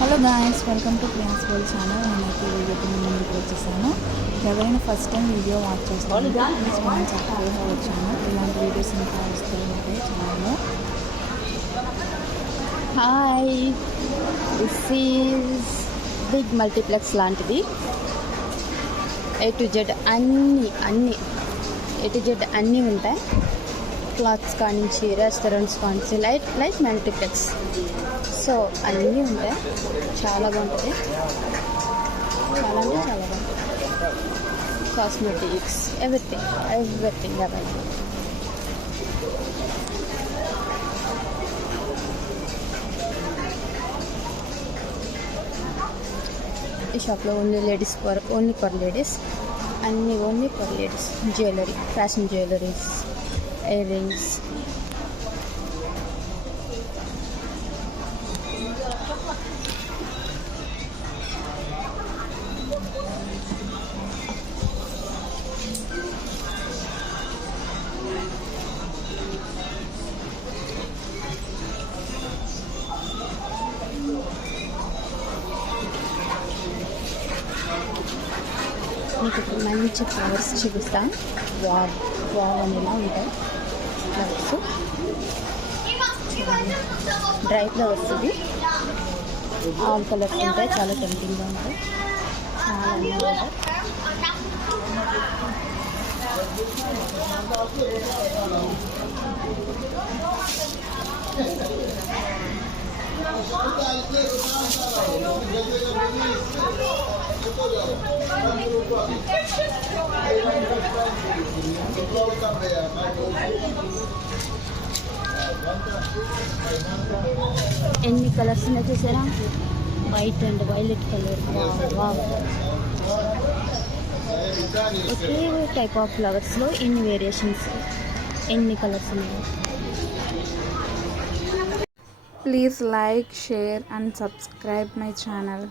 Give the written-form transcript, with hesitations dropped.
Hello guys, welcome to Prince World channel. నేనైతే వీడియోకి ముందుకు వచ్చేసాను. ఎవరైనా ఫస్ట్ టైం వీడియో వాచ్ చేస్తాను ప్లీజ్ మనం సబ్స్క్రైబ్ అవ్వచ్చాను. ఇలాంటి వీడియోస్ ఇంకా వస్తూ ఉంటాయి ఛానల్లో. Hi, this is big multiplex లాంటిది. A to Z A to Z అన్నీ ఉంటాయి. క్లాత్స్ కానించి రెస్టారెంట్స్ కానించి లైక్ మల్టీప్లెక్స్. సో అన్నీ ఉంటాయి. చాలా బాగుంటుంది, చాలా అంటే చాలా బాగుంటుంది. Cosmetics everything available. ఈ షాప్లో ఓన్లీ ఫర్ లేడీస్ అన్నీ only for ladies. Jewellery, fashion jewelleries, ear rings, మీకు మంచి ఫ్లవర్స్ చూపిస్తాను. వావ్ అనేలా ఉంటాయి ఫ్లవర్స్. డ్రై ఫ్లవర్స్ ఇవి ఆల్ కలర్స్ ఉంటాయి. చాలా టెంప్టింగ్గా ఉంటాయి, చాలా అందంగా ఉంటాయి. ఎన్ని కలర్స్ ఉన్నాయి చూసారా? White and violet colour. ఒకే టైప్ ఆఫ్ ఫ్లవర్స్లో ఎన్ని వేరియేషన్స్, ఎన్ని కలర్స్ ఉన్నాయి. Please like, share and subscribe my channel.